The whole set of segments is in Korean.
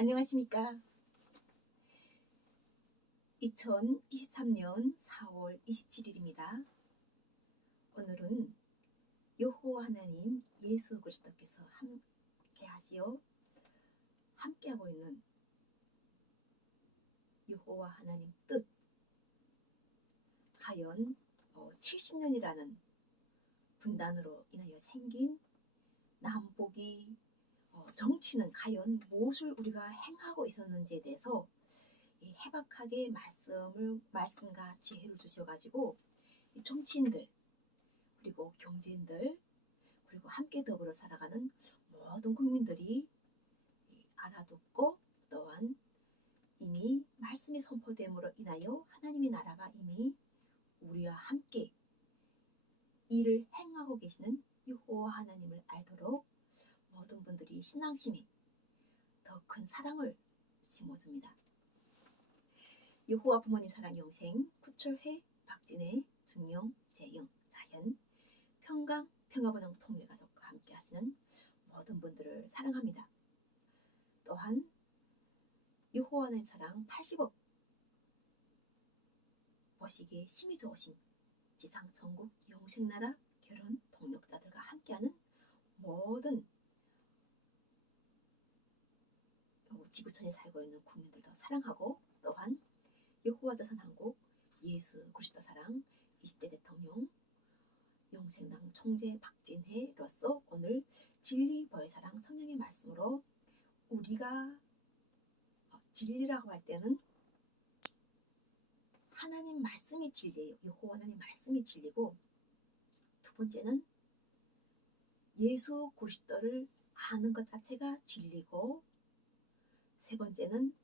안녕하십니까. 2023년 4월 27일입니다. 오늘은 여호와 하나님 예수 그리스도께서 함께하고 있는 여호와 하나님 뜻, 과연 70년이라는 분단으로 인하여 생긴 남북이 정치는 과연 무엇을 우리가 행하고 있었는지에 대해서 해박하게 말씀과 지혜를 주셔가지고 정치인들, 그리고 경제인들, 그리고 함께 더불어 살아가는 모든 국민들이 알아듣고, 또한 이미 말씀이 선포됨으로 인하여 하나님의 나라가 이미 우리와 함께 일을 행하고 계시는 여호와 하나님을 알도록 모든 분들이 신앙심에 더 큰 사랑을 심어줍니다. 여호와 부모님 사랑 영생, 구철회, 박진혜, 중영, 재영, 자현, 평강, 평화번영 통일가족과 함께 하시는 모든 분들을 사랑합니다. 또한 여호와 하나님 사랑 80억 보시기에 심히 좋으신 지상천국 영생나라 결혼 동력자들과 함께하는 모든 지구촌에 살고 있는 국민들도 사랑하고, 또한 여호와 조선한국 예수 그리스도 사랑 20대 대통령 영생당 총재 박진혜로서 오늘 진리 보혜 사랑 성령의 말씀으로, 우리가 진리라고 할 때는 하나님 말씀이 진리예요. 여호와 하나님 말씀이 진리고, 두 번째는 예수 그리스도를 아는 것 자체가 진리고, 세 번째는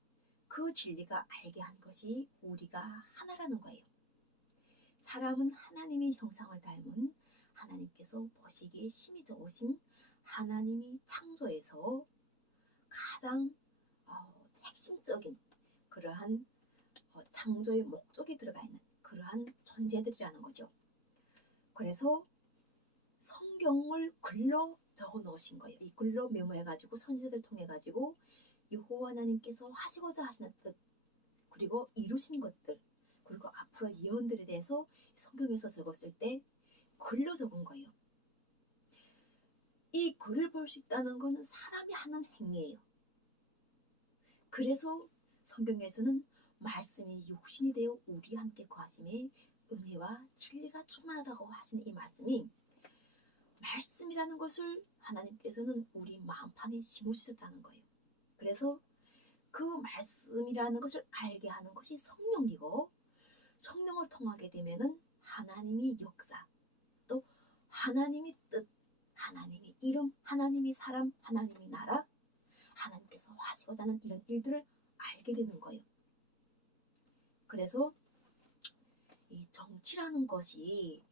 그 진리가 알게 한 것이 우리가 하나라는 거예요. 사람은 하나님의 형상을 닮은 하나님께서 보시기에 심히 좋으신 하나님이 창조에서 가장 핵심적인 그러한 창조의 목적이 들어가 있는 그러한 존재들이라는 거죠. 그래서 성경을 글로 적어 놓으신 거예요. 이 글로 메모해 가지고 선지자들 통해 가지고 여호와 하나님께서 하시고자 하시는 뜻, 그리고 이루신 것들, 그리고 앞으로 예언들에 대해서 성경에서 적었을 때 글로 적은 거예요. 이 글을 볼 수 있다는 것은 사람이 하는 행위예요. 그래서 성경에서는 말씀이 육신이 되어 우리와 함께 거하심에 은혜와 진리가 충만하다고 하시는 이 말씀이, 말씀이라는 것을 하나님께서는 우리 마음판에 심으셨다는 거예요. 그래서 그 말씀이라는 것을 알게 하는 것이 성령이고, 성령을 통하게 되면은 하나님의 역사, 또 하나님의 뜻, 하나님의 이름, 하나님의 사람, 하나님의 나라, 하나님께서 하시고자 하는 이런 일들을 알게 되는 거예요. 그래서 이 정치라는 것이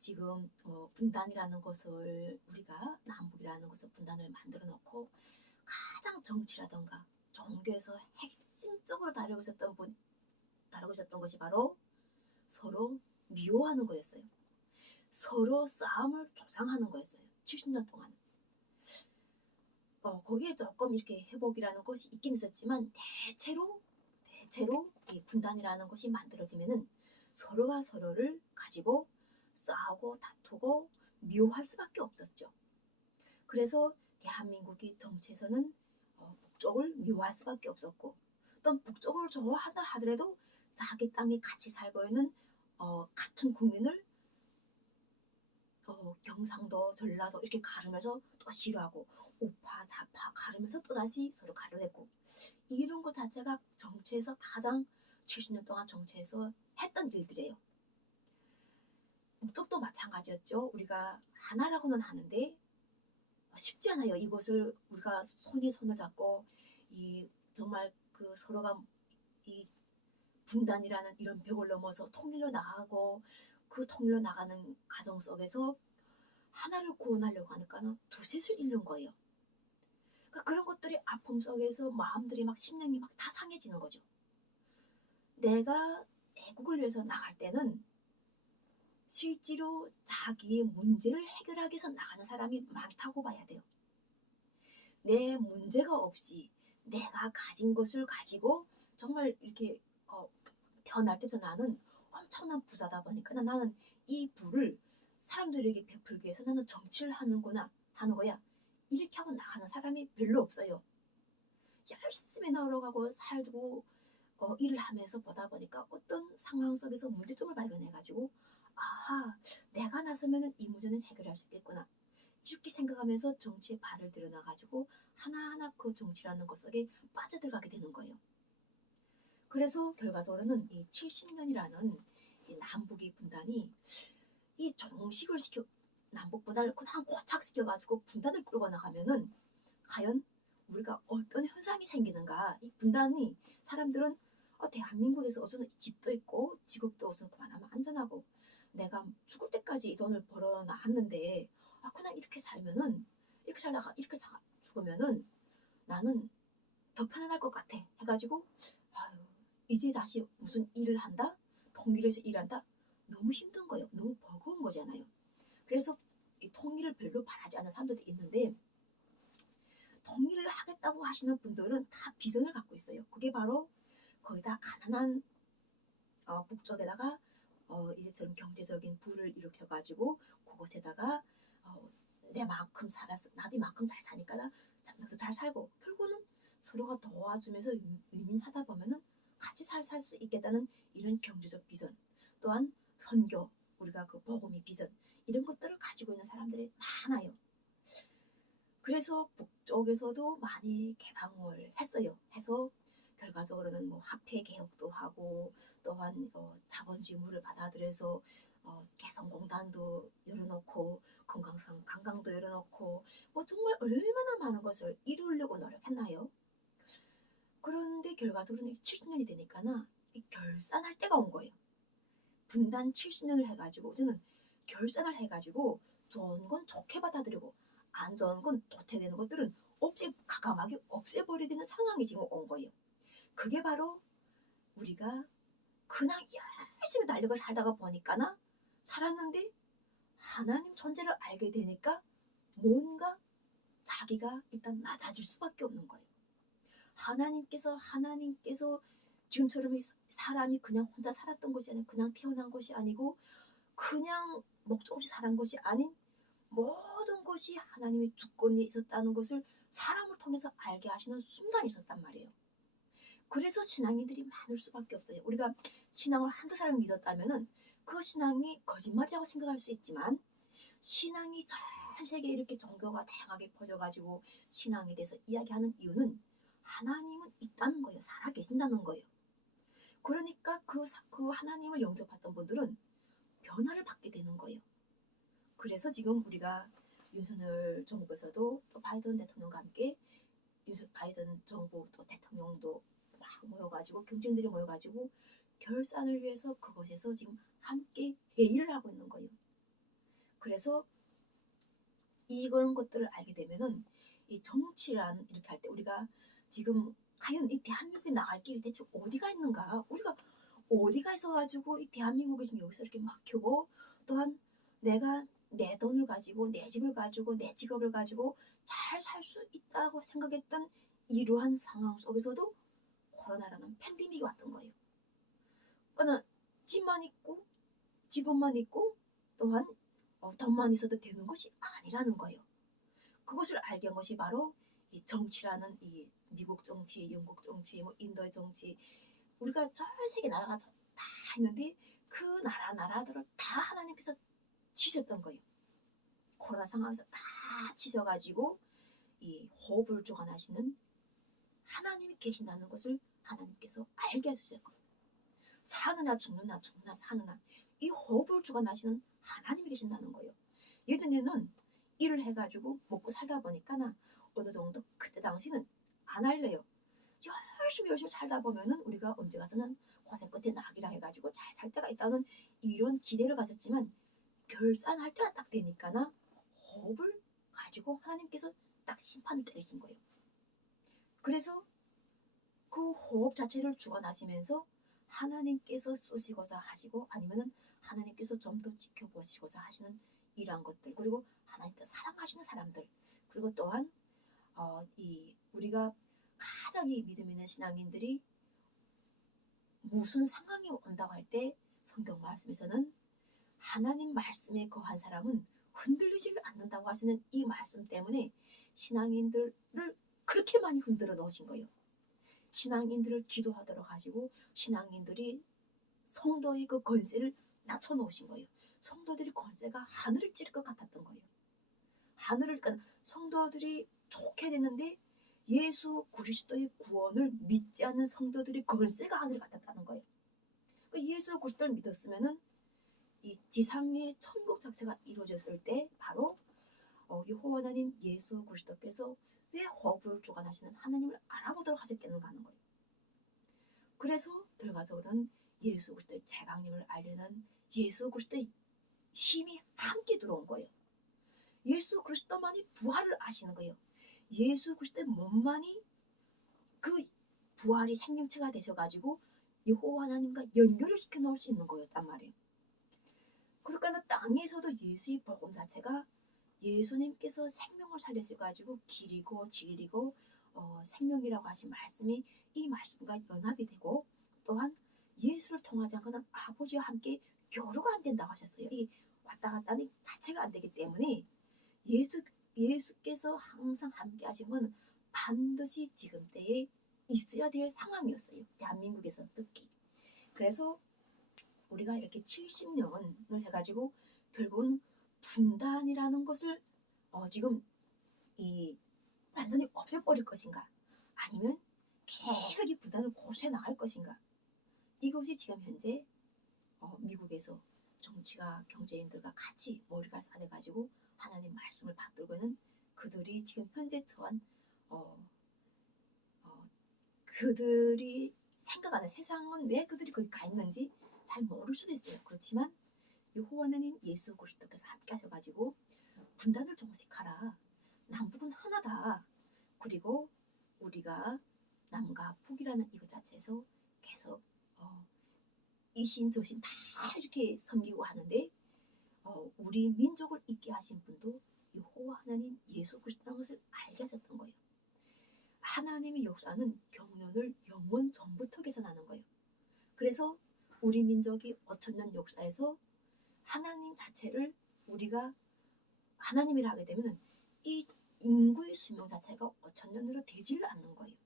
지금 분단이라는 것을, 우리가 남북이라는 것을 분단을 만들어 놓고 가장 정치라던가 종교에서 핵심적으로 다루고 있었던 것이 바로 서로 미워하는 거였어요. 서로 싸움을 조장하는 거였어요. 70년 동안. 거기에 조금 이렇게 회복이라는 것이 있긴 있었지만, 대체로 이 분단이라는 것이 만들어지면은 서로가 서로를 가지고 싸우고 다투고 미워할 수밖에 없었죠. 그래서 대한민국이 정치에서는 북쪽을 미워할 수밖에 없었고, 또 북쪽을 좋아한다 하더라도 자기 땅에 같이 살고 있는 같은 국민을 경상도, 전라도 이렇게 가르면서 또 싫어하고, 우파, 좌파 가르면서 또다시 서로 가르냈고, 이런 것 자체가 정치에서 가장 70년 동안 정치에서 했던 일들이에요. 북쪽도 마찬가지였죠. 우리가 하나라고는 하는데 쉽지 않아요. 이것을 우리가 손에 손을 잡고 정말 그 서로가 이 분단이라는 이런 벽을 넘어서 통일로 나가고, 그 통일로 나가는 과정 속에서 하나를 구원하려고 하니까는 두셋을 잃는 거예요. 그러니까 그런 것들이 아픔 속에서 마음들이 막 심령이 막 다 상해지는 거죠. 내가 애국을 위해서 나갈 때는 실제로 자기의 문제를 해결하기 위해서 나가는 사람이 많다고 봐야 돼요. 내 문제가 없이 내가 가진 것을 가지고 정말 이렇게 태어날 때부터 나는 엄청난 부자다 보니까 나는 이 부를 사람들에게 베풀기 위해서 나는 정치를 하는구나 하는 거야. 이렇게 하고 나가는 사람이 별로 없어요. 열심히 노력하고 살고 일을 하면서 보다 보니까 어떤 상황 속에서 문제점을 발견해가지고 아하, 내가 나서면 이 문제는 해결할 수 있겠구나 이렇게 생각하면서 정치에 발을 들여놔가지고 하나하나 그 정치라는 것 속에 빠져들어가게 되는 거예요. 그래서 결과적으로는 이 70년이라는 이 남북의 분단이 이 종식을 시켜 남북 분단을 그냥 고착시켜가지고 분단을 끌고 나가면은 과연 우리가 어떤 현상이 생기는가. 이 분단이 사람들은 대한민국에서 어쩌면 집도 있고 직업도 우선 그만하면 안전하고 내가 죽을 때까지 이 돈을 벌어 놨는데 그냥 이렇게 살면은 이렇게 살다가 이렇게 죽으면은 나는 더 편안할 것 같아 해가지고 아유, 이제 다시 무슨 일을 한다? 통일을 해서 일한다? 너무 힘든 거예요. 너무 버거운 거잖아요. 그래서 이 통일을 별로 바라지 않는 사람들도 있는데 통일을 하겠다고 하시는 분들은 다 비전을 갖고 있어요. 그게 바로 거기다 가난한 북쪽에다가 이제처럼 경제적인 부를 일으켜가지고 그곳에다가 내만큼 살았어 나도 이만큼 잘 사니까 나도 잘 살고 결국은 서로가 도와주면서 윈윈하다 보면은 같이 살 수 있겠다는 이런 경제적 비전 또한 선교 우리가 그 복음의 비전 이런 것들을 가지고 있는 사람들이 많아요. 그래서 북쪽에서도 많이 개방을 했어요. 해서 결과적으로는 뭐 화폐 개혁도 하고 또한 자본주의 받아들여서 개성공단도 열어놓고 건강상 관광도 열어놓고 뭐 정말 얼마나 많은 것을 이루려고 노력했나요? 그런데 결과적으로는 70년이 되니까나 이 결산할 때가 온 거예요. 분단 70년을 해가지고 저는 결산을 해가지고 좋은 건 좋게 받아들이고 안 좋은 건 도태되는 것들은 가감하게 없애버려야 되는 상황이 지금 온 거예요. 그게 바로 우리가 그냥 열심히 달리고 살다가 보니까나 살았는데 하나님 존재를 알게 되니까 뭔가 자기가 일단 낮아질 수밖에 없는 거예요. 하나님께서 지금처럼 사람이 그냥 혼자 살았던 것이 아니고 그냥 태어난 것이 아니고 그냥 목적 없이 살은 것이 아닌 모든 것이 하나님의 주권에 있었다는 것을 사람을 통해서 알게 하시는 순간이 있었단 말이에요. 그래서 신앙인들이 많을 수밖에 없어요. 우리가 신앙을 한두 사람 믿었다면은 그 신앙이 거짓말이라고 생각할 수 있지만 신앙이 전 세계에 이렇게 종교가 다양하게 퍼져가지고 신앙에 대해서 이야기하는 이유는 하나님은 있다는 거예요. 살아계신다는 거예요. 그러니까 그 하나님을 영접했던 분들은 변화를 받게 되는 거예요. 그래서 지금 우리가 윤석열 정부에서도 또 바이든 대통령과 함께 바이든 정부 또 대통령도 막 모여가지고 경쟁들이 모여가지고 결산을 위해서 그곳에서 지금 함께 회의를 하고 있는 거예요. 그래서 이런 것들을 알게 되면은 이 정치란 이렇게 할 때 우리가 지금 과연 이 대한민국에 나갈 길이 대체 어디가 있는가? 우리가 어디가 있어가지고 이 대한민국이 지금 여기서 이렇게 막히고 또한 내가 내 돈을 가지고 내 집을 가지고 내 직업을 가지고 잘 살 수 있다고 생각했던 이러한 상황 속에서도 코로나라는 팬데믹이 왔던 거예요. 그러니까 집만 있고 직업만 있고 또한 돈만 있어도 되는 것이 아니라는 거예요. 그것을 알게 한 것이 바로 이 정치라는 이 미국 정치, 영국 정치, 뭐 인도의 정치 우리가 전 세계 나라가 다 있는데 그 나라들을 다 하나님께서 치셨던 거예요. 코로나 상황에서 다 치셔가지고 이 호흡을 주관하시는 하나님이 계신다는 것을 하나님께서 알게 해주셨거든요. 사느냐 죽느냐 사느냐 이 호흡을 주관하시는 하나님이 계신다는 거예요. 예전에는 일을 해가지고 먹고 살다 보니까 어느 정도 그때 당시는 안 할래요. 열심히 살다 보면은 우리가 언제 가서는 고생 끝에 낙이라 해가지고 잘 살 때가 있다는 이런 기대를 가졌지만 결산할 때가 딱 되니까나 호흡을 가지고 하나님께서 딱 심판을 때리신 거예요. 그래서 그 호흡 자체를 주관하시면서 하나님께서 쓰시고자 하시고 아니면은 하나님께서 좀 더 지켜보시고자 하시는 이러한 것들 그리고 하나님께서 사랑하시는 사람들 그리고 또한 이 우리가 가장 이 믿음 있는 신앙인들이 무슨 상황이 온다고 할 때 성경 말씀에서는 하나님 말씀에 거한 사람은 흔들리지를 않는다고 하시는 이 말씀 때문에 신앙인들을 그렇게 많이 흔들어 놓으신 거예요. 신앙인들을 기도하도록 하시고 신앙인들이 성도의 그 권세를 낮춰 놓으신 거예요. 성도들이 권세가 하늘을 찌를 것 같았던 거예요. 하늘을, 그러니까 성도들이 좋게 됐는데 예수 그리스도의 구원을 믿지 않는 성도들의 권세가 하늘을 같았다는 거예요. 예수 그리스도를 믿었으면은 이 지상의 천국 자체가 이루어졌을 때 바로 여호와 하나님 예수 그리스도께서 왜 허구를 주관하시는 하나님을 알아보도록 하셨겠는가 하는 거예요. 그래서 결과적으로는 예수 그리스도의 재강림을 알려는 예수 그리스도의 힘이 함께 들어온 거예요. 예수 그리스도만이 부활을 아시는 거예요. 예수 그리스도의 몸만이 그 부활이 생명체가 되셔가지고 여호와 하나님과 연결을 시켜 놓을 수 있는 거였단 말이에요. 그러니까 땅에서도 예수의 복음 자체가 예수님께서 생명을 살리셔가지고 길이고 진리고 생명이라고 하신 말씀이 이 말씀과 연합이 되고 또한 예수를 통하지 않고는 아버지와 함께 교류가 안 된다고 하셨어요. 이 왔다 갔다는 자체가 안 되기 때문에 예수께서 항상 함께 하신 건 반드시 지금 때에 있어야 될 상황이었어요. 대한민국에서 특히. 그래서 우리가 이렇게 70년을 해가지고 결국은 분단이라는 것을 지금 이 완전히 없애버릴 것인가 아니면 계속 이 분단을 고수해 나갈 것인가 이것이 지금 현재 미국에서 정치가 경제인들과 같이 머리가 싸대가지고 하나님 말씀을 받들고 있는 그들이 지금 현재 처한 그들이 생각하는 세상은 왜 그들이 거기 가 있는지 잘 모를 수도 있어요. 그렇지만 여호와 하나님 예수 그리스도께서 함께 하셔가지고 분단을 조금씩 하라. 남북은 하나다. 그리고 우리가 남과 북이라는 이것 자체에서 계속 이신저신 다 이렇게 섬기고 하는데 우리 민족을 있게 하신 분도 여호와 하나님 예수 그리스도라는 것을 알게 하셨던 거예요. 하나님의 역사는 경륜을 영원 전부터 계산하는 거예요. 그래서 우리 민족이 5천년 역사에서 하나님 자체를 우리가 하나님이라 하게 되면 이 인구의 수명 자체가 5천년으로 되지를 않는 거예요.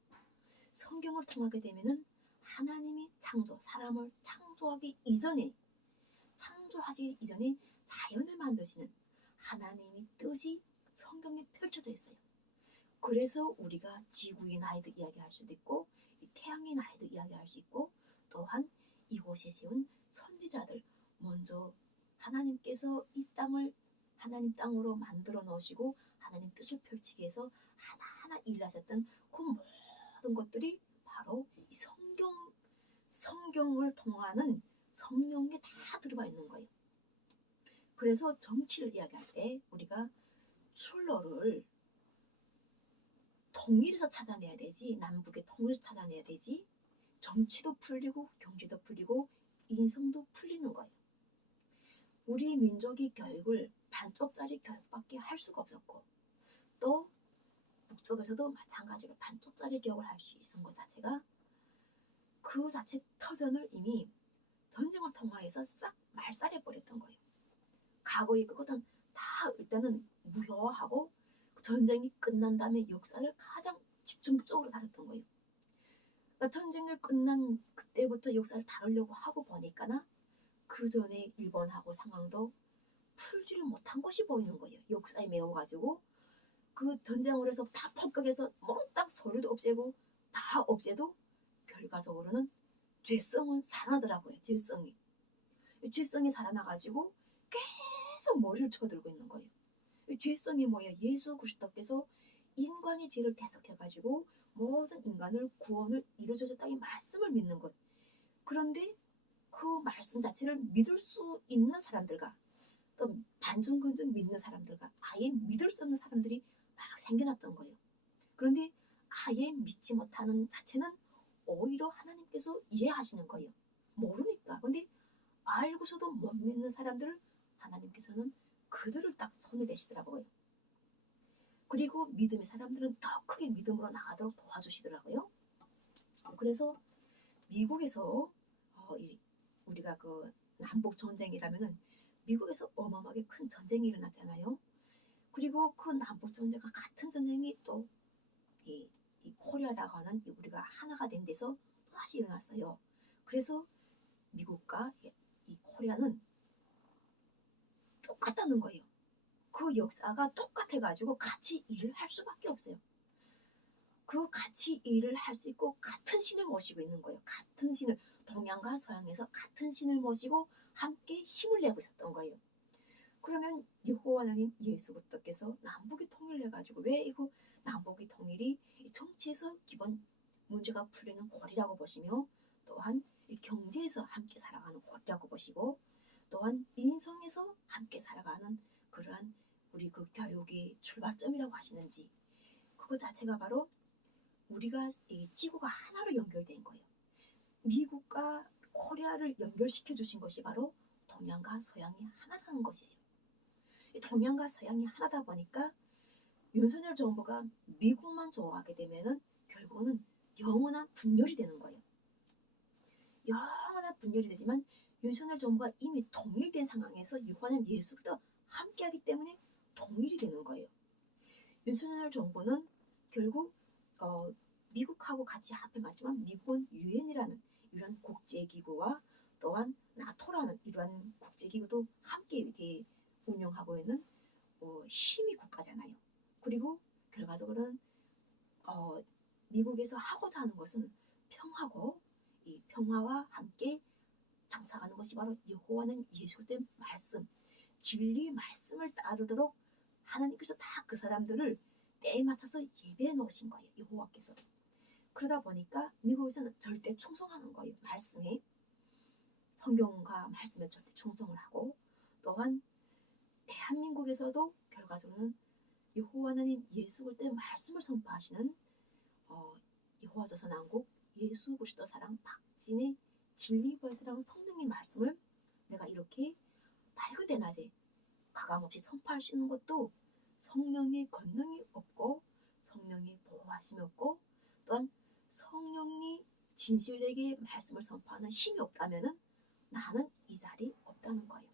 성경을 통하게 되면은 하나님이 사람을 창조하기 이전에 자연을 만드시는 하나님의 뜻이 성경에 펼쳐져 있어요. 그래서 우리가 지구의 나이도 이야기할 수도 있고 태양의 나이도 이야기할 수 있고 또한 이곳에 세운 선지자들 먼저 하나님께서 이 땅을 하나님 땅으로 만들어 놓으시고 하나님 뜻을 펼치기 위해서 하나하나 일하셨던 그 모든 것들이 바로 이 성경을 통하는 성령에 다 들어가 있는 거예요. 그래서 정치를 이야기할 때 우리가 출로를 통일해서 찾아내야 되지 남북의 통일해서 찾아내야 되지 정치도 풀리고 경제도 풀리고 인성도 풀리는 거예요. 우리 민족이 교육을 반쪽짜리 교육밖에 할 수가 없었고 또 북쪽에서도 마찬가지로 반쪽짜리 교육을 할 수 있는 것 자체가 그 자체 터전을 이미 전쟁을 통하여서 싹 말살해버렸던 거예요. 과거의 그것은 다 일단은 무효화하고 전쟁이 끝난 다음에 역사를 가장 집중적으로 다뤘던 거예요. 그러니까 전쟁이 끝난 그때부터 역사를 다루려고 하고 보니까나 그 전에 일본하고 상황도 풀지를 못한 것이 보이는 거예요. 역사에 매워가지고 그 전쟁을 해서 다 폭격해서 몽땅 서류도 없애고 다 없애도 결과적으로는 죄성은 살아나더라고요. 죄성이 살아나가지고 계속 머리를 쳐들고 있는 거예요. 죄성이 뭐예요? 예수 그리스도께서 인간의 죄를 대속해가지고 모든 인간을 구원을 이루어졌다는 말씀을 믿는 것. 그런데 그 말씀 자체를 믿을 수 있는 사람들과 또 반중건중 믿는 사람들과 아예 믿을 수 없는 사람들이 막 생겨났던 거예요. 그런데 아예 믿지 못하는 자체는 오히려 하나님께서 이해하시는 거예요. 모르니까. 근데 알고서도 못 믿는 사람들을 하나님께서는 그들을 딱 손을 대시더라고요. 그리고 믿음의 사람들은 더 크게 믿음으로 나가도록 도와주시더라고요. 그래서 미국에서 우리가 그 남북 전쟁이라면은 미국에서 어마어마하게 큰 전쟁이 일어났잖아요. 그리고 그 남북 전쟁과 같은 전쟁이 또 이 코리아라고 하는 우리가 하나가 된 데서 다시 일어났어요. 그래서 미국과 이 코리아는 똑같다는 거예요. 그 역사가 똑같아가지고 같이 일을 할 수밖에 없어요. 그 같이 일을 할 수 있고 같은 신을 모시고 있는 거예요. 같은 신을, 동양과 서양에서 같은 신을 모시고 함께 힘을 내고 있었던 거예요. 그러면 여호와 하나님 예수 그리스도께서 남북이 통일해가지고 왜 이거 남북이 통일이 정치에서 기본 문제가 풀리는 고리라고 보시며, 또한 이 경제에서 함께 살아가는 고리라고 보시고, 또한 인성에서 함께 살아가는 그러한 우리 그 교육의 출발점이라고 하시는지, 그것 자체가 바로 우리가 이 지구가 하나로 연결된 거예요. 미국과 코리아를 연결시켜 주신 것이 바로 동양과 서양이 하나라는 것이에요. 동양과 서양이 하나다 보니까 윤석열 정부가 미국만 좋아하게 되면은 결국은 영원한 분열이 되는 거예요. 영원한 분열이 되지만 윤석열 정부가 이미 통일된 상황에서 유한한 예수도 함께하기 때문에 통일이 되는 거예요. 윤석열 정부는 결국 미국하고 같이 합해가지만 미국은 유엔이라는 이런 국제기구와 또한 나토라는 이러한 국제기구도 함께 이렇게 운영하고 있는 힘이 국가잖아요. 그리고 결과적으로는 미국에서 하고자 하는 것은 평화고, 이 평화와 함께 장사하는 것이 바로 여호와는 예수된 말씀, 진리 말씀을 따르도록 하나님께서 다 그 사람들을 때에 맞춰서 예배해 놓으신 거예요. 여호와께서. 그러다 보니까 미국에서는 절대 충성하는 거예요. 말씀에, 성경과 말씀에 절대 충성을 하고, 또한 대한민국에서도 결과적으로는 여호와 하나님 예수 그리스도의 말씀을 선포하시는 여호와 조선왕국 예수 그리스도 사랑 박진의 진리의 사랑 성령의 말씀을 내가 이렇게 밝은 대낮에 가감없이 선포할 수 있는 것도 성령의 권능이 없고 성령의 보호하심이 없고 또한 성령이 진실되게 말씀을 선포하는 힘이 없다면은 나는 이 자리에 없다는 거예요.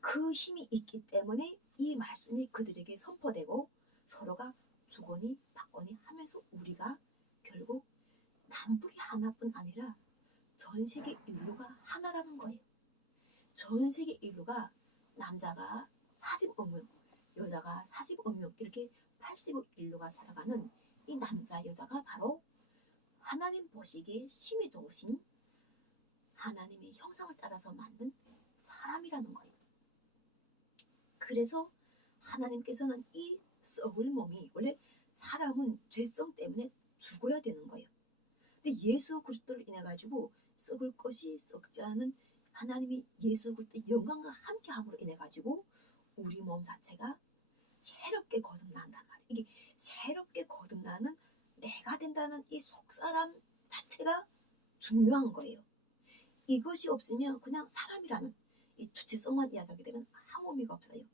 그 힘이 있기 때문에 이 말씀이 그들에게 선포되고 서로가 주거니 받거니 하면서 우리가 결국 남북이 하나뿐 아니라 전 세계 인류가 하나라는 거예요. 전 세계 인류가 남자가 40억 명, 여자가 40억 명 이렇게 80억 인류가 살아가는 이 남자 여자가 바로 하나님 보시기에 힘이 좋으신 하나님의 형상을 따라서 만든 사람이라는 거예요. 그래서 하나님께서는 이 썩을 몸이, 원래 사람은 죄성 때문에 죽어야 되는 거예요. 근데 예수 그리스도를 인해 가지고 썩을 것이 썩지 않은 하나님이 예수 그리스도의 영광과 함께함으로 인해 가지고 우리 몸 자체가 새롭게 거듭난단 말이에요. 이게 새롭게 거듭나는 내가 된다는 이 속사람 자체가 중요한 거예요. 이것이 없으면 그냥 사람이라는 이 주체성만 이야기하게 되면 아무 의미가 없어요.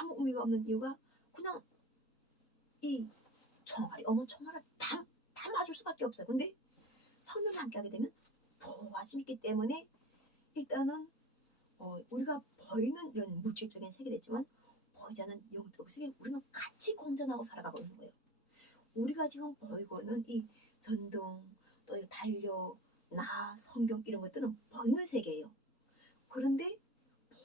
아무 의미가 없는 이유가 그냥 이 총알이 어머 총알을 다 맞을 수밖에 없어요. 근데 성령과 함께하게 되면 보호하심이 있기 때문에 일단은 우리가 보이는 이런 물질적인 세계도 있지만 보이지 않는 영적 세계, 우리는 같이 공존하고 살아가고 있는 거예요. 우리가 지금 보이고 있는 이 전등, 또 달력, 나, 성경 이런 것들은 보이는 세계예요. 그런데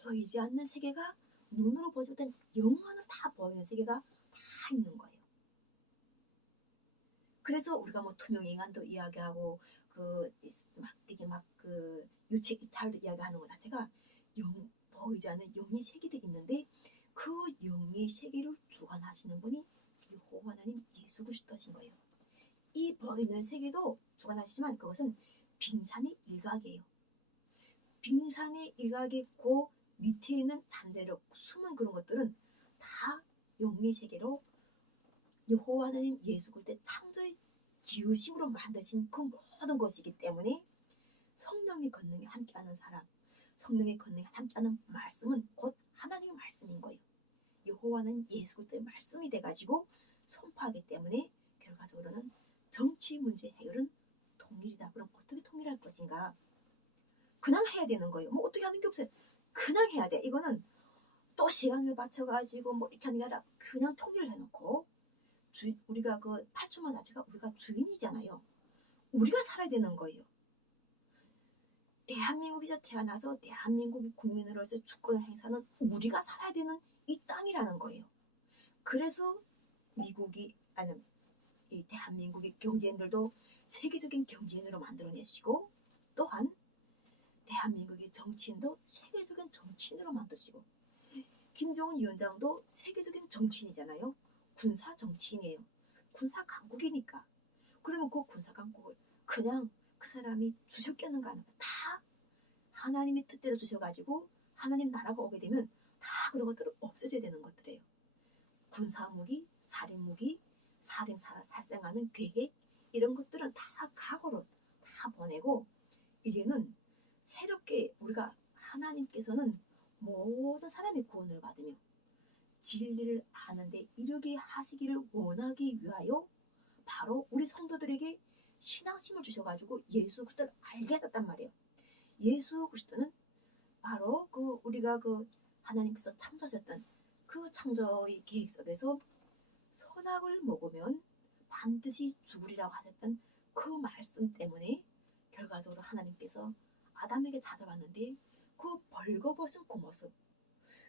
보이지 않는 세계가 눈으로 보지 못한 영안으로 다 보이는 세계가 다 있는 거예요. 그래서 우리가 뭐 투명 인간도 이야기하고 이게 막 그 유체 이탈도 이야기하는 것 자체가 보이지 않는 영의 세계도 있는데 그 영의 세계를 주관하시는 분이 여호와 하나님 예수 그리스도신 거예요. 이 보이는 세계도 주관하시지만 그것은 빙산의 일각이에요. 빙산의 일각이 그 밑에 있는 잠재력, 숨은 그런 것들은 다 영의 세계로 여호와 하나님 예수 그리스도의 창조의 기우심으로 만드신 그 모든 것이기 때문에 성령의 권능이 함께하는 사람, 성령의 권능이 함께하는 말씀은 곧 하나님의 말씀인 거예요. 여호와는 예수 그리스도의 말씀이 돼가지고 선포하기 때문에 결과적으로는 정치 문제 해결은 통일이다. 그럼 어떻게 통일할 것인가? 그냥 해야 되는 거예요. 뭐 어떻게 하는 게 없어요. 그냥 해야 돼. 이거는 또 시간을 맞춰가지고 뭐 이렇게 하는 게 아니라 그냥 통일을 해놓고 우리가 그 8천만 자체가 우리가 주인이잖아요. 우리가 살아야 되는 거예요. 대한민국에서 태어나서 대한민국의 국민으로서 주권을 행사하는 우리가 살아야 되는 이 땅이라는 거예요. 그래서 미국이 아니 이 대한민국의 경제인들도 세계적인 경제인으로 만들어내시고 또한 대한민국의 정치인도 세계적인 정치인으로 만드시고 김정은 위원장도 세계적인 정치인이잖아요. 군사 정치인이에요. 군사 강국이니까. 그러면 그 군사 강국을 그냥 그 사람이 주셨겠는가 하는 거 다 하나님의 뜻대로 주셔가지고 하나님 나라가 오게 되면 다 그런 것들을 없어져야 되는 것들이에요. 군사무기, 살인무기, 살생하는 계획 이런 것들은 다 각오로 다 보내고 이제는 새롭게 우리가 하나님께서는 모든 사람이 구원을 받으며 진리를 아는데 이르게 하시기를 원하기 위하여 바로 우리 성도들에게 신앙심을 주셔가지고 예수 그리스도를 알게 해줬단 말이에요. 예수 그리스도는 바로 그 우리가 그 하나님께서 창조하셨던 그 창조의 계획 속에서 선악을 먹으면 반드시 죽으리라고 하셨던 그 말씀 때문에 결과적으로 하나님께서 아담에게 찾아왔는데 그 벌거벗은 그 모습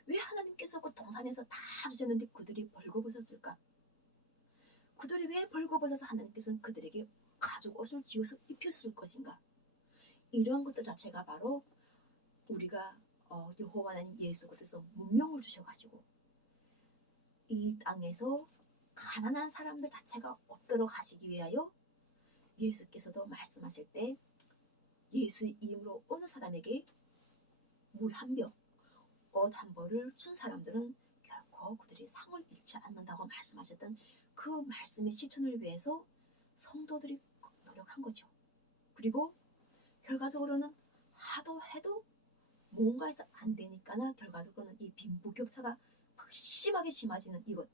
왜 하나님께서 그 동산에서 다 주셨는데 그들이 벌거벗었을까? 그들이 왜 벌거벗어서 하나님께서는 그들에게 가죽 옷을 지어서 입혔을 것인가? 이런 것들 자체가 바로 우리가 여호와 하나님 예수 그리스도께서 문명을 주셔가지고 이 땅에서 가난한 사람들 자체가 없도록 하시기 위하여 예수께서도 말씀하실 때 예수의 이름으로 어느 사람에게 물 한 병, 옷 한 벌을 준 사람들은 결코 그들이 상을 잃지 않는다고 말씀하셨던 그 말씀의 실천을 위해서 성도들이 노력한 거죠. 그리고 결과적으로는 하도 해도 뭔가에서 안 되니까나 결과적으로는 이 빈부격차가 심하게 심해지는 이것.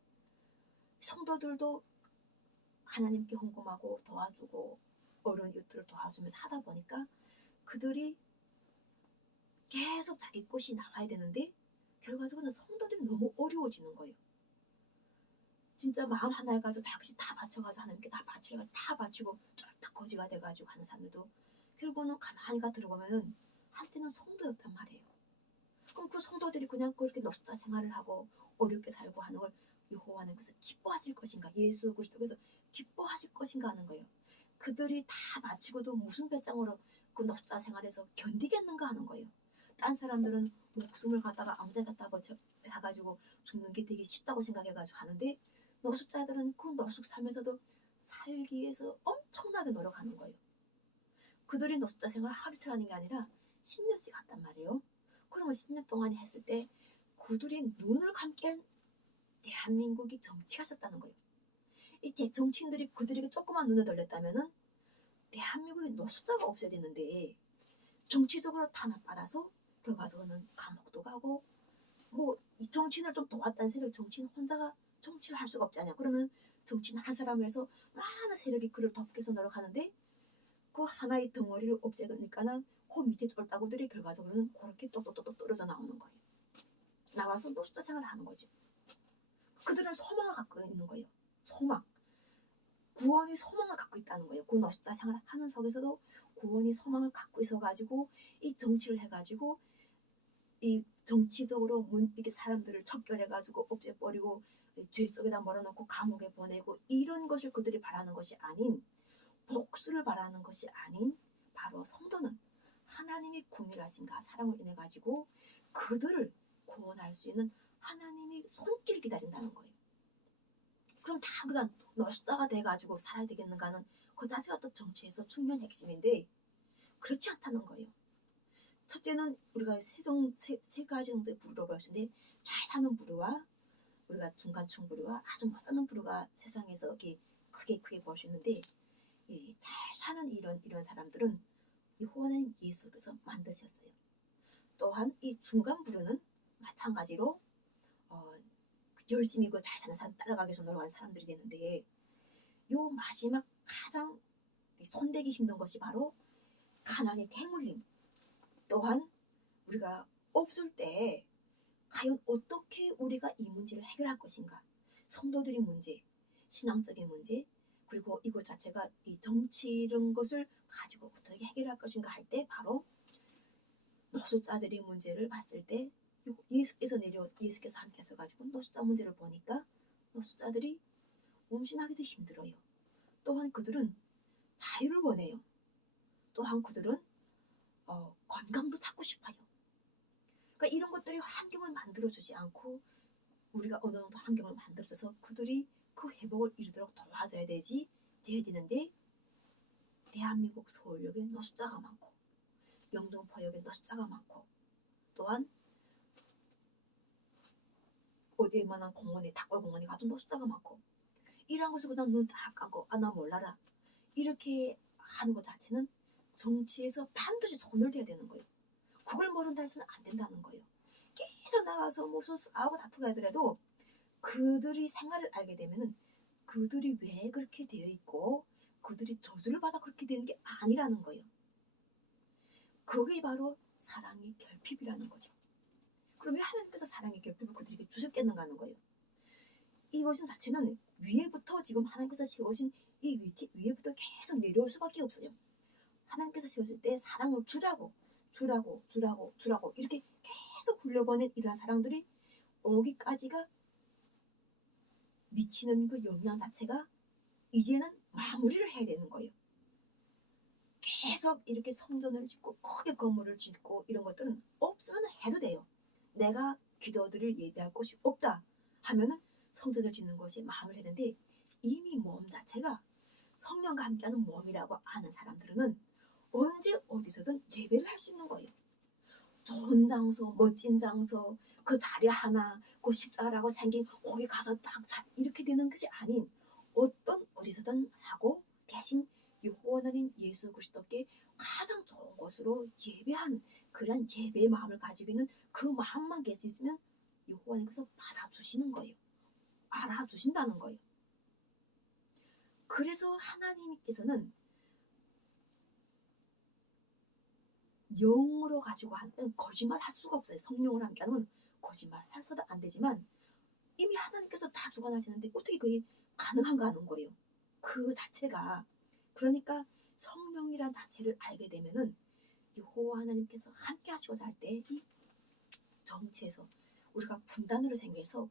성도들도 하나님께 헌금하고 도와주고 어려운 이웃들을 도와주면서 하다 보니까 그들이 계속 자기 것이 나와야 되는데 결과적으로는 성도들이 너무 어려워지는 거예요. 진짜 마음 하나 해가지고 자기 다 바쳐가지고 하나님께 다 바치려고 다 바치고 쫄딱 거지가 돼가지고 하는 사람들도 결국은 가만히 가 들어보면 한때는 성도였단 말이에요. 그럼 그 성도들이 그냥 그렇게 노숙자 생활을 하고 어렵게 살고 하는 걸 여호와님께서 기뻐하실 것인가? 예수 그리스도께서 기뻐하실 것인가 하는 거예요. 그들이 다 마치고도 무슨 배짱으로 그 노숙자 생활에서 견디겠는가 하는 거예요. 딴 사람들은 목숨을 갖다가 아무데나 갖다 버쳐 해가지고 죽는 게 되게 쉽다고 생각해가지고 하는데 노숙자들은 그 노숙 살면서도 살기 위해서 엄청나게 노력하는 거예요. 그들이 노숙자 생활을 하루 이틀 하는 게 아니라 10년씩 한단 말이에요. 그러면 10년 동안 했을 때 그들이 눈을 감게 한 대한민국이 정치하셨다는 거예요. 이 정치인들이 그들에게 조그만 눈을 돌렸다면은 대한민국에 노숙자가 없어야 되는데 정치적으로 탄압받아서 결과적으로는 감옥도 가고 뭐 이 정치인을 좀 도왔다는 세력 정치인 혼자가 정치를 할 수가 없잖아요. 그러면 정치인 한 사람을 해서 많은 세력이 그를 덮개서 노력하는데 그 하나의 덩어리를 없애니까는 그 밑에 쫄따구들이 결과적으로는 그렇게 똑똑똑똑 떨어져 나오는 거예요. 나와서 노숙자 생활을 하는 거죠. 그들은 소망을 갖고 있는 거예요. 소망. 구원의 소망을 갖고 있다는 거예요. 그 노숙자 생활을 하는 속에서도 구원의 소망을 갖고 있어가지고 이 정치를 해가지고 이 정치적으로 이렇게 사람들을 척결해가지고 없애버리고 죄 속에다 몰아넣고 감옥에 보내고 이런 것을 그들이 바라는 것이 아닌 복수를 바라는 것이 아닌 바로 성도는 하나님의 궁휼하심과 사랑을 인해 가지고 그들을 구원할 수 있는 하나님의 손길을 기다린다는 거예요. 그럼 다 우리가 노숙자가 돼가지고 살아야 되겠는가는 그 자체가 또 정치에서 중요한 핵심인데 그렇지 않다는 거예요. 첫째는 우리가 세 가지 정도의 부류로 볼 수 있는데 잘 사는 부류와 우리가 중간층 부류와 아주 못 사는 부류가 세상에서 이렇게 크게 볼 수 있는데 잘 사는 이런 사람들은 여호와 하나님 예수께서 만드셨어요. 또한 이 중간 부류는 마찬가지로 열심히 그 잘 사는 사람 따라가기 위해서 노력하는 사람들이 되는데, 요 마지막 가장 손대기 힘든 것이 바로 가난의 대물림. 또한 우리가 없을 때 과연 어떻게 우리가 이 문제를 해결할 것인가. 성도들의 문제, 신앙적인 문제, 그리고 이것 자체가 이 정치 이런 것을 가지고 어떻게 해결할 것인가 할 때 바로 노숙자들의 문제를 봤을 때 예수께서 함께 하셔가지고 노숙자 문제를 보니까 노숙자들이 운신하기도 힘들어요. 또한 그들은 자유를 원해요. 또한 그들은 건강도 찾고 싶어요. 그러니까 이런 것들이 환경을 만들어주지 않고 우리가 어느 정도 환경을 만들어줘서 그들이 그 회복을 이루도록 도와줘야 돼야 되는데, 대한민국 서울역에 노숙자가 많고 영등포역에 노숙자가 많고 또한 어디만한 공원에 닭골공원에 가도 노숙자가 많고, 이런 것을 그냥 눈 다 감고 나 몰라라 이렇게 하는 것 자체는 정치에서 반드시 손을 대야 되는 거예요. 그걸 모른다 해서는 안 된다는 거예요. 계속 나가서 무슨 싸우고 다투고 하더라도 그들이 생활을 알게 되면은 그들이 왜 그렇게 되어 있고 그들이 저주를 받아 그렇게 되는 게 아니라는 거예요. 그게 바로 사랑의 결핍이라는 거죠. 그러면 하나님께서 사랑의 결핍을 그들에게 주셨겠는가 하는 거예요. 이것은 자체는 위에부터 지금 하나님께서 세우신 이 위에부터 계속 내려올 수밖에 없어요. 하나님께서 세우실 때 사랑을 주라고 이렇게 계속 흘려보낸 이러한 사랑들이 오기까지가 미치는 그 영향 자체가 이제는 마무리를 해야 되는 거예요. 계속 이렇게 성전을 짓고 크게 건물을 짓고 이런 것들은 없으면 해도 돼요. 내가 기도드릴 예배할 곳이 없다 하면은 성전을 짓는 것이 마무리했는데, 이미 몸 자체가 성령과 함께하는 몸이라고 아는 사람들은 언제 어디서든 예배를 할 수 있는 거예요. 좋은 장소, 멋진 장소, 그 자리 하나, 그 십자가라고 생긴 거기 가서 딱 이렇게 되는 것이 아닌 어떤 어디서든 하고 대신 여호와 하나님 예수 그리스도께 가장 좋은 것으로 예배하는 그런 예배의 마음을 가지고 있는 그 마음만 계실 수 있으면 여호와 하나님께서 받아주시는 거예요. 알아주신다는 거예요. 그래서 하나님께서는 영으로 가지고 하는 거짓말 할 수가 없어요. 성령을 함께 하면 거짓말 해서도 안 되지만 이미 하나님께서 다 주관하시는데 어떻게 그게 가능한가 하는 거예요. 그 자체가. 그러니까 성령이란 자체를 알게 되면은 여호와 하나님께서 함께 하시고자 할 때 이 정치에서 우리가 분단으로 생겨서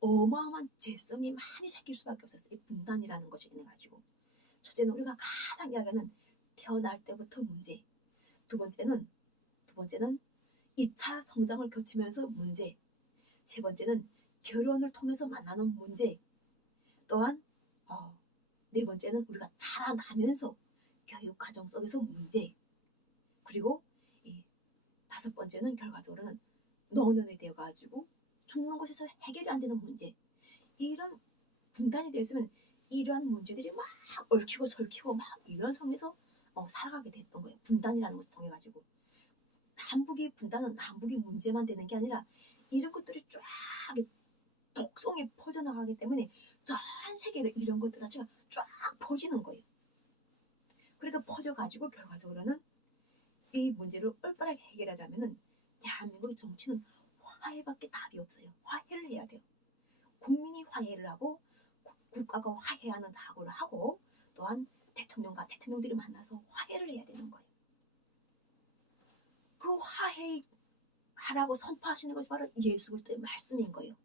어마어마한 죄성이 많이 생길 수밖에 없었어요. 이 분단이라는 것이 있는 가지고. 첫째는 우리가 가장 이야기하는 태어날 때부터 문제. 두 번째는 2차 성장을 거치면서 문제. 세 번째는 결혼을 통해서 만나는 문제. 또한 네 번째는 우리가 자라나면서 교육 과정 속에서 문제. 그리고 다섯 번째는 결과적으로는 노년이 되어가지고 죽는 것에서 해결이 안 되는 문제. 이런 분단이 되었으면 이러한 문제들이 막 얽히고 설키고 막 이런 성에서 살아가게 됐던 거예요. 분단이라는 것을 통해 가지고 남북이 분단은 남북이 문제만 되는 게 아니라 이런 것들이 쫙 독성이 퍼져나가기 때문에 전 세계로 이런 것들 자체가 쫙 퍼지는 거예요. 그러니까 퍼져가지고 결과적으로는 이 문제를 올바르게 해결하려면은 대한민국의 정치는 화해밖에 답이 없어요. 화해를 해야 돼요. 국민이 화해를 하고 국가가 화해하는 작업을 하고 또한 대통령과 대통령들이 만나서 화해를 해야 되는 거예요. 그 화해하라고 선포하시는 것이 바로 예수 그리스도의 말씀인 거예요.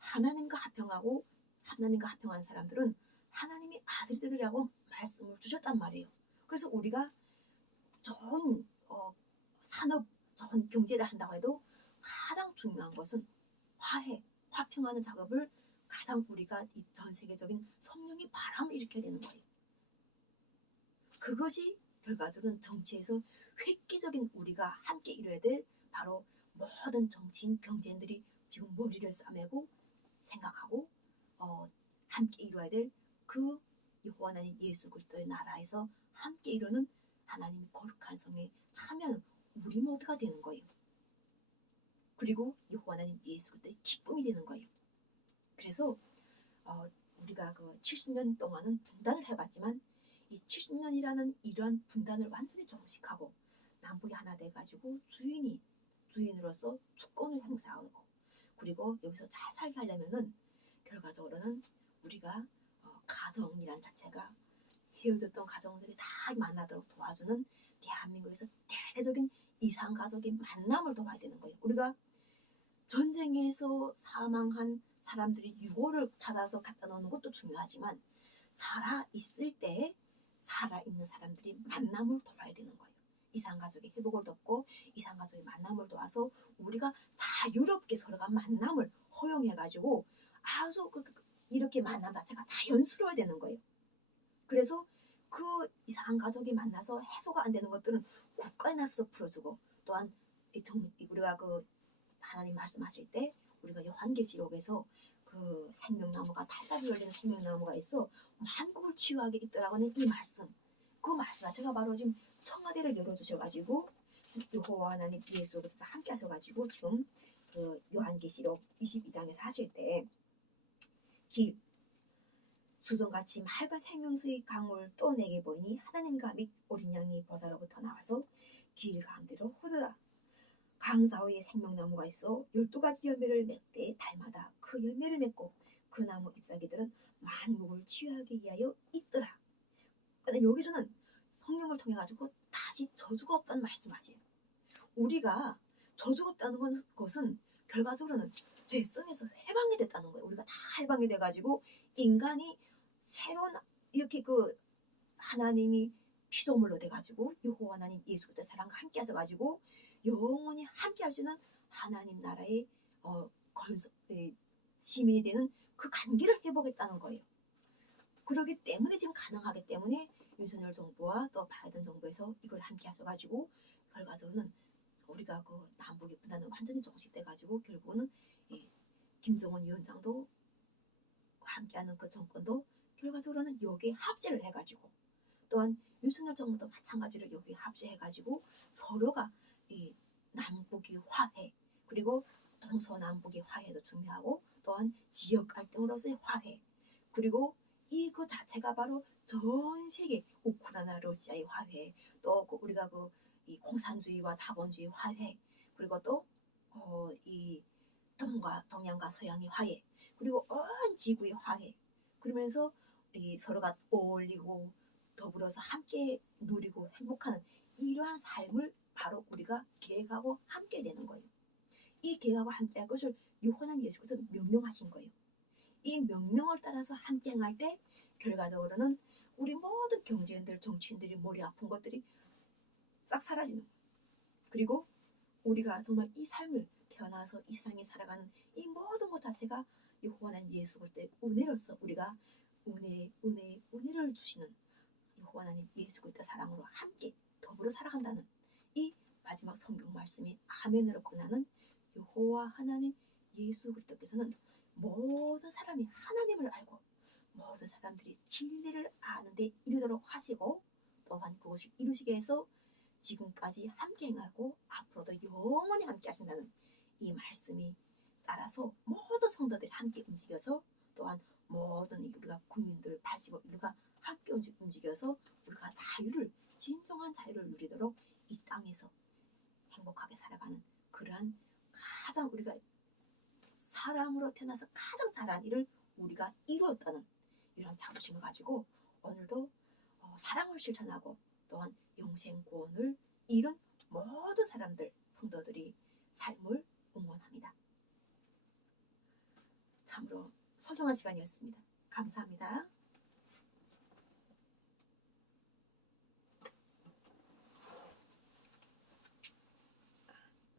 하나님과 합평한 사람들은 하나님이 아들들이라고 말씀을 주셨단 말이에요. 그래서 우리가 좋은 산업, 좋은 경제를 한다고 해도 가장 중요한 것은 화평하는 작업을 가장 우리가 이 전 세계적인 성령의 바람을 일으켜야 되는 거예요. 그것이 결과적으로는 정치에서 획기적인 우리가 함께 이뤄야 될 바로 모든 정치인, 경제인들이 지금 머리를 싸매고 생각하고 함께 이루어야 될 그 여호와 하나님 예수 그리스도의 나라에서 함께 이루는 하나님의 거룩한 성에 참여하는 우리 모두가 되는 거예요. 그리고 여호와 하나님 예수 그리스도의 기쁨이 되는 거예요. 그래서 우리가 그 70년 동안은 분단을 해봤지만 이 70년이라는 이러한 분단을 완전히 종식하고 남북이 하나 돼가지고 주인으로서 주권을 행사하고 그리고 여기서 잘 살게 하려면은 결과적으로는 우리가 가정이란 자체가 헤어졌던 가정들이 다 만나도록 도와주는 대한민국에서 대대적인 이산가족의 만남을 도와야 되는 거예요. 우리가 전쟁에서 사망한 사람들이 유골을 찾아서 갖다 놓는 것도 중요하지만 살아있을 때 살아있는 사람들이 만남을 도와야 되는 거예요. 이산가족의 회복을 돕고 이산가족의 만남을 도와서 우리가 자유롭게 서로가 만남을 허용해가지고 아주 이렇게 만남 자체가 자연스러워야 되는 거예요. 그래서 그 이산가족이 만나서 해소가 안 되는 것들은 국가에 나서서 풀어주고 또한 우리가 그 하나님 말씀하실 때 우리가 요한계시록에서 그 생명나무가 달달이 열리는 생명나무가 있어 만국을 치유하게 있더라고는 이 말씀. 그 말씀 자체가 바로 지금 청와대를 열어주셔가지고 여호와 하나님 예수께서 함께 하셔가지고 지금 그 요한계시록 22장에서 하실 때 길 수정같이 맑은 생명수의 강물 또 내게 보이니 하나님과 및 어린 양이 보좌로부터 나와서 길 가운데로 흐르라. 강 좌우에 생명나무가 있어 12가지 열매를 맺되 달마다 그 열매를 맺고 그 나무 잎사귀들은 만국을 치유하기 위하여 있더라. 근데 여기서는 성령을 통해 가지고 다시 저주가 없다는 말씀하세요. 우리가 저주가 없다는 것은 결과적으로는 죄성에서 해방이 됐다는 거예요. 우리가 다 해방이 돼가지고 인간이 새로운 이렇게 그 하나님이 피조물로 돼가지고 여호와 하나님 예수 그리스도의 사랑과 함께 하셔가지고 영원히 함께 하시는 하나님 나라의 시민이 되는 그 관계를 회복했다는 거예요. 그러기 때문에 지금 가능하기 때문에 윤석열 정부와 또 바이든 정부에서 이걸 함께 하셔가지고 결과적으로는 우리가 그 남북의 분단은 완전히 종식돼가지고 결국은 김정은 위원장도 함께하는 그 정권도 결과적으로는 여기에 합세를 해가지고 또한 윤석열 정부도 마찬가지로 여기에 합세해가지고 서로가 이 남북의 화해 그리고 동서남북의 화해도 중요하고 또한 지역 갈등으로서의 화해 그리고 이 자체가 바로 전 세계 우크라이나 러시아의 화해 또 우리가 이 공산주의와 자본주의 화해 그리고 또 이 동양과 서양의 화해 그리고 온 지구의 화해 그러면서 서로가 어울리고 더불어서 함께 누리고 행복하는 이러한 삶을 바로 우리가 계획하고 함께 되는 거예요. 이 계획하고 함께 할 것을 요한하나님 예수께서 명령하신 거예요. 이 명령을 따라서 함께 행할 때 결과적으로는 우리 모든 경제인들 정치인들이 머리 아픈 것들이 싹 사라지는 거예요. 그리고 우리가 정말 이 삶을 태어나서 이 세상에 살아가는 이 모든 것 자체가 여호와 하나님 예수 그리스도의 은혜로서 우리가 은혜를 주시는 여호와 하나님 예수 그리스도의 사랑으로 함께 더불어 살아간다는 이 마지막 성경 말씀이 아멘으로 끝나는 여호와 하나님 예수 그리스도께서는 모든 사람이 하나님을 알고 모든 사람들이 진리를 아는 데 이르도록 하시고 또한 그것을 이루시기 위해서 지금까지 함께 행하고 앞으로도 영원히 함께 하신다는 이 말씀이 따라서 모든 성도들이 함께 움직여서 또한 모든 우리가 국민들 80억 인류가 함께 움직여서 우리가 진정한 자유를 누리도록 이 땅에서 행복하게 살아가는 그러한 가장 우리가 사람으로 태어나서 가장 잘한 일을 우리가 이루었다는 이런 자부심을 가지고 오늘도 사랑을 실천하고 또한 영생 구원을 이룬 모든 사람들 성도들이 삶을 응원합니다. 참으로 소중한 시간이었습니다. 감사합니다.